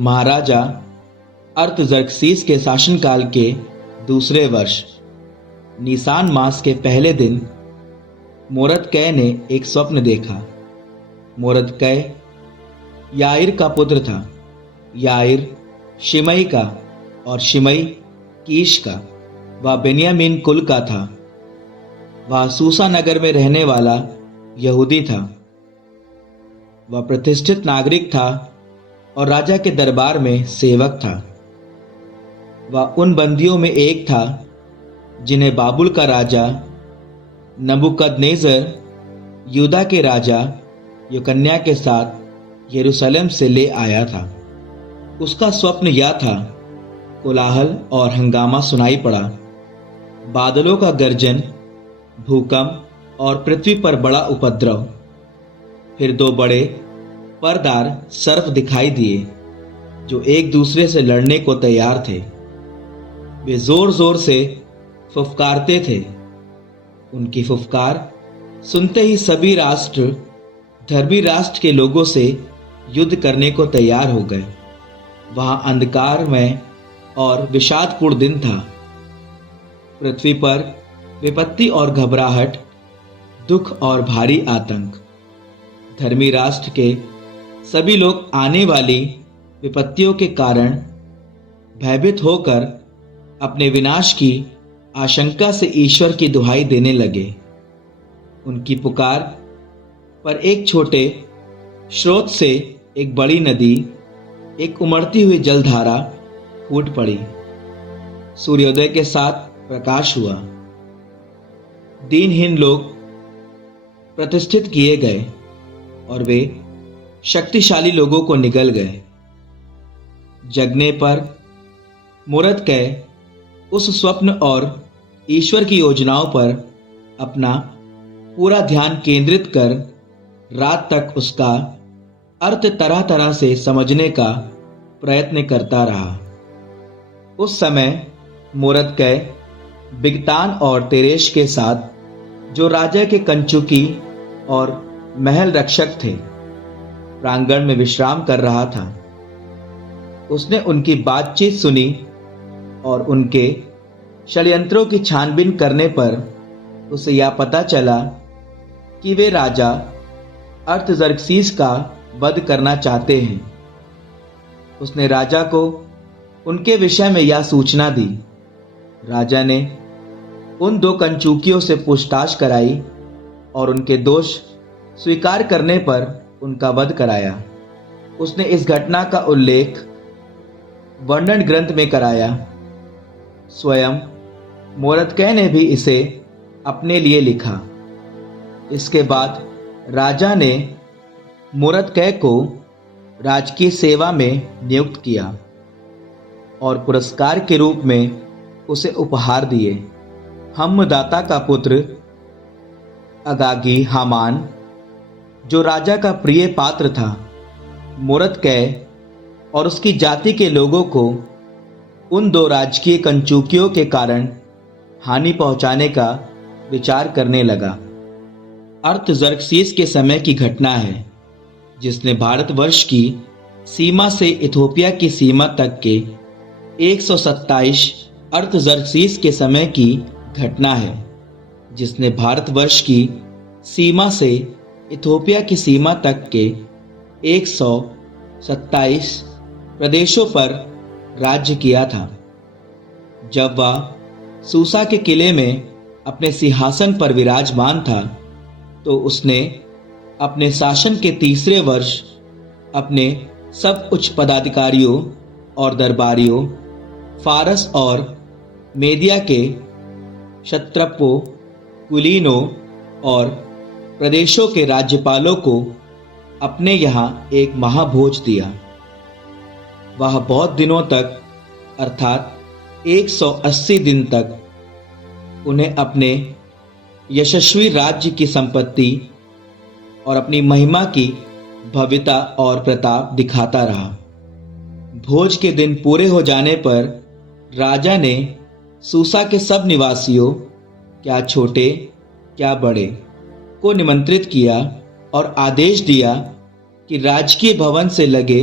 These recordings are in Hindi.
महाराजा अर्थजर्क्सीस के शासनकाल के दूसरे वर्ष निसान मास के पहले दिन मोरदकै ने एक स्वप्न देखा। मोरदकै याईर का पुत्र था, याईर शिमई का और शिमई कीश का। वह बेन्यामीन कुल का था। वह सूसा नगर में रहने वाला यहूदी था। वह प्रतिष्ठित नागरिक था और राजा के दरबार में सेवक था। वह उन बंदियों में एक था जिन्हें बाबुल का राजा नबूकदनेस्सर यहूदा के राजा यकोन्याह के साथ यरूशलेम से ले आया था। उसका स्वप्न यह था, कोलाहल और हंगामा सुनाई पड़ा, बादलों का गर्जन, भूकंप और पृथ्वी पर बड़ा उपद्रव। फिर दो बड़े परदार सर्प दिखाई दिए जो एक दूसरे से लड़ने को तैयार थे। वे जोर जोर से फुफकारते थे। उनकी फुफकार सुनते ही सभी राष्ट्र धर्मी राष्ट्र के लोगों से युद्ध करने को तैयार हो गए। वहां अंधकार में और विषादपूर्ण दिन था। पृथ्वी पर विपत्ति और घबराहट, दुख और भारी आतंक। धर्मी राष्ट्र के सभी लोग आने वाली विपत्तियों के कारण भयभीत होकर अपने विनाश की आशंका से ईश्वर की दुहाई देने लगे। उनकी पुकार पर एक छोटे स्रोत से एक बड़ी नदी, एक उमड़ती हुई जलधारा फूट पड़ी। सूर्योदय के साथ प्रकाश हुआ। दीनहीन लोग प्रतिष्ठित किए गए और वे शक्तिशाली लोगों को निगल गए। जगने पर मोरदकै उस स्वप्न और ईश्वर की योजनाओं पर अपना पूरा ध्यान केंद्रित कर रात तक उसका अर्थ तरह तरह से समझने का प्रयत्न करता रहा। उस समय मोरदकै बिगतान और तेरेश के साथ, जो राजा के कंचुकी और महल रक्षक थे, प्रांगण में विश्राम कर रहा था। उसने उनकी बातचीत सुनी और उनके षड्यंत्रों की छानबीन करने पर उसे यह पता चला कि वे राजा अर्थजर्क्सीस का वध करना चाहते हैं। उसने राजा को उनके विषय में यह सूचना दी। राजा ने उन दो कंचुकियों से पूछताछ कराई और उनके दोष स्वीकार करने पर उनका वध कराया। उसने इस घटना का उल्लेख वर्णन ग्रंथ में कराया। स्वयं मोरदकै ने भी इसे अपने लिए लिखा। इसके बाद राजा ने मोरदकै को राजकीय सेवा में नियुक्त किया और पुरस्कार के रूप में उसे उपहार दिए। हम्मदाता का पुत्र अगागी हामान, जो राजा का प्रिय पात्र था, मोरदकै और उसकी जाति के लोगों को उन दो राजकीय कंचुकियों के कारण हानि पहुंचाने का विचार करने लगा। अर्थजर्क्सीस के समय की घटना है, जिसने भारतवर्ष की सीमा से इथोपिया की सीमा तक के 127 अर्थजर्क्सीस के समय की घटना है, जिसने भारतवर्ष की सीमा से इथोपिया की सीमा तक के 127 प्रदेशों पर राज्य किया था। जब वह सूसा के किले में अपने सिंहासन पर विराजमान था, तो उसने अपने शासन के तीसरे वर्ष अपने सब उच्च पदाधिकारियों और दरबारियों, फारस और मेदिया के क्षत्रपों, कुलीनों और प्रदेशों के राज्यपालों को अपने यहाँ एक महाभोज दिया। वह बहुत दिनों तक, अर्थात 180 दिन तक, उन्हें अपने यशस्वी राज्य की संपत्ति और अपनी महिमा की भव्यता और प्रताप दिखाता रहा। भोज के दिन पूरे हो जाने पर राजा ने सूसा के सब निवासियों, क्या छोटे क्या बड़े, को निमंत्रित किया और आदेश दिया कि राजकीय भवन से लगे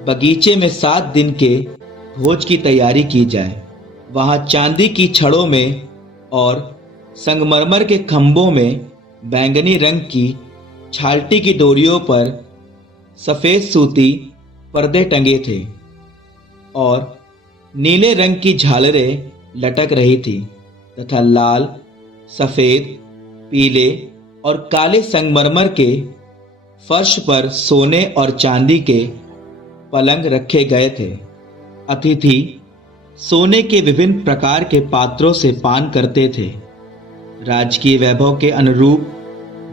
बगीचे में 7 दिन के भोज की तैयारी की जाए। वहां चांदी की छड़ों में और संगमरमर के खंभों में बैंगनी रंग की छालटी की डोरियों पर सफेद सूती पर्दे टंगे थे और नीले रंग की झालरें लटक रही थी तथा लाल, सफेद, पीले और काले संगमरमर के फर्श पर सोने और चांदी के पलंग रखे गए थे। अतिथि सोने के विभिन्न प्रकार के पात्रों से पान करते थे। राजकीय वैभव के अनुरूप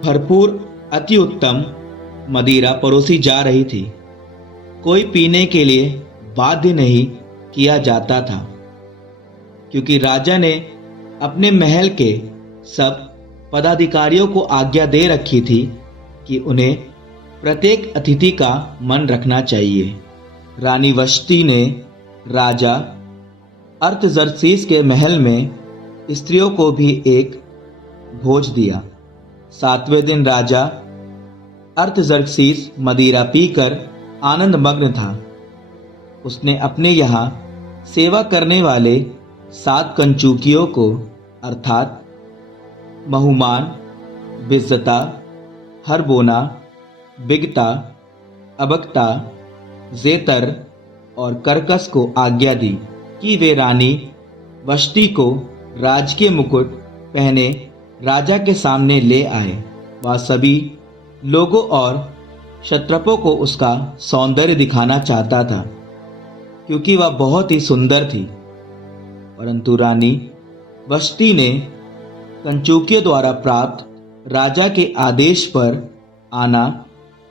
भरपूर अति उत्तम मदिरा परोसी जा रही थी। कोई पीने के लिए बाध्य नहीं किया जाता था, क्योंकि राजा ने अपने महल के सब पदाधिकारियों को आज्ञा दे रखी थी कि उन्हें प्रत्येक अतिथि का मन रखना चाहिए। रानी वष्टी ने राजा अर्थजर्सीस के महल में स्त्रियों को भी एक भोज दिया। 7वें दिन राजा अर्थजर्सीस मदिरा पीकर आनंद मग्न था। उसने अपने यहाँ सेवा करने वाले 7 कंचुकियों को अर्थात महुमान, बिज्जता, हरबोना, बिगता, अबकता, जेतर और करकस को आज्ञा दी कि वे रानी वष्टी को राजकीय मुकुट पहने राजा के सामने ले आए। वह सभी लोगों और क्षत्रपों को उसका सौंदर्य दिखाना चाहता था, क्योंकि वह बहुत ही सुंदर थी। परंतु रानी वष्टी ने कंचुकियों द्वारा प्राप्त राजा के आदेश पर आना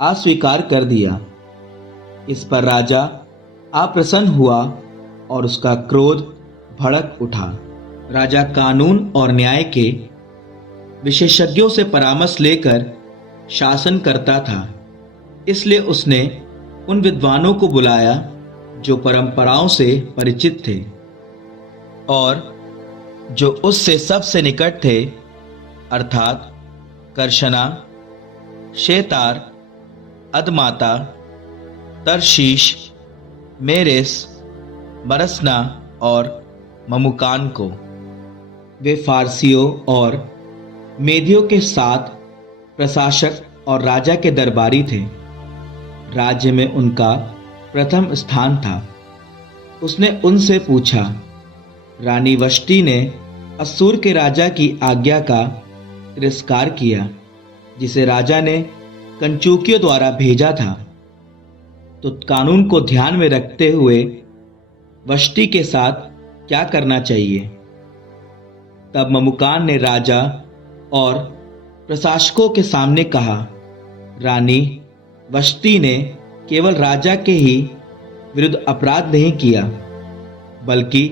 अस्वीकार कर दिया। इस पर राजा अप्रसन्न हुआ और उसका क्रोध भड़क उठा। राजा कानून और न्याय के विशेषज्ञों से परामर्श लेकर शासन करता था, इसलिए उसने उन विद्वानों को बुलाया जो परंपराओं से परिचित थे और जो उससे सबसे निकट थे, अर्थात कर्शना, शेतार, अदमाता, तरशीश, मेरेस, मरसना और ममुकान को। वे फारसियों और मेदियों के साथ प्रशासक और राजा के दरबारी थे। राज्य में उनका प्रथम स्थान था। उसने उनसे पूछा, रानी वष्टी ने असूर के राजा की आज्ञा का तिरस्कार किया, जिसे राजा ने कंचुकियों द्वारा भेजा था, तो कानून को ध्यान में रखते हुए वष्टी के साथ क्या करना चाहिए? तब ममुकान ने राजा और प्रशासकों के सामने कहा, रानी वष्टी ने केवल राजा के ही विरुद्ध अपराध नहीं किया, बल्कि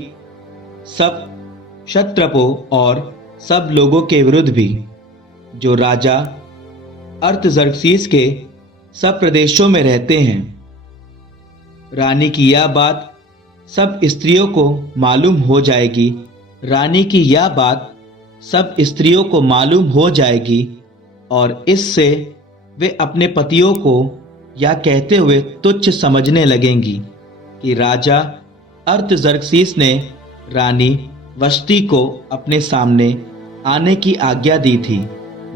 सब क्षत्रपों और सब लोगों के विरुद्ध भी, जो राजा अर्थजर्सीस के सब प्रदेशों में रहते हैं। रानी की यह बात सब स्त्रियों को मालूम हो जाएगी। रानी की यह बात सब स्त्रियों को मालूम हो जाएगी और इससे वे अपने पतियों को यह कहते हुए तुच्छ समझने लगेंगी कि राजा अर्थजर्सीस ने रानी वष्टी को अपने सामने आने की आज्ञा दी थी,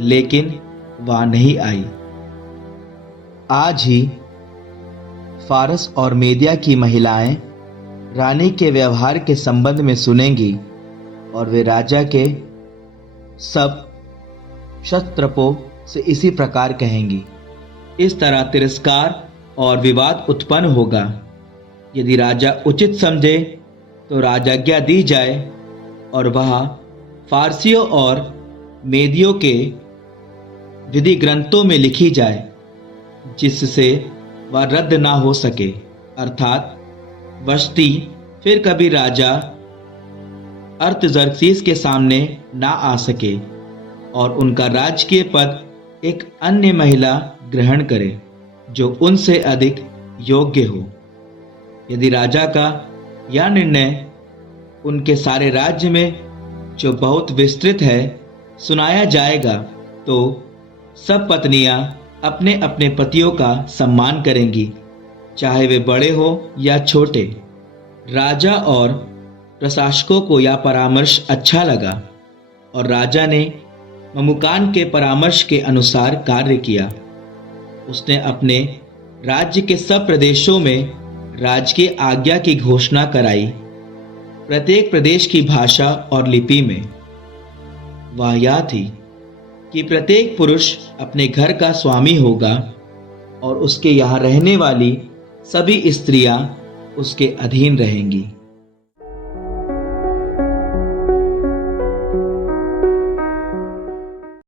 लेकिन वह नहीं आई। आज ही फारस और मेदिया की महिलाएं रानी के व्यवहार के संबंध में सुनेंगी और वे राजा के सब क्षत्रपों से इसी प्रकार कहेंगी। इस तरह तिरस्कार और विवाद उत्पन्न होगा। यदि राजा उचित समझे तो राजाज्ञा दी जाए और वह फारसियों और मेदियों के विधि ग्रंथों में लिखी जाए, जिससे वह रद्द ना हो सके, अर्थात वष्टी फिर कभी राजा अर्थजर्सीस के सामने ना आ सके और उनका राजकीय पद एक अन्य महिला ग्रहण करे जो उनसे अधिक योग्य हो। यदि राजा का यह निर्णय उनके सारे राज्य में, जो बहुत विस्तृत है, सुनाया जाएगा, तो सब पत्नियां अपने अपने पतियों का सम्मान करेंगी, चाहे वे बड़े हो या छोटे। राजा और प्रशासकों को यह परामर्श अच्छा लगा और राजा ने ममुकान के परामर्श के अनुसार कार्य किया। उसने अपने राज्य के सब प्रदेशों में राजकीय आज्ञा की घोषणा कराई, प्रत्येक प्रदेश की भाषा और लिपि में। वह यह थी कि प्रत्येक पुरुष अपने घर का स्वामी होगा और उसके यहाँ रहने वाली सभी स्त्रियां उसके अधीन रहेंगी।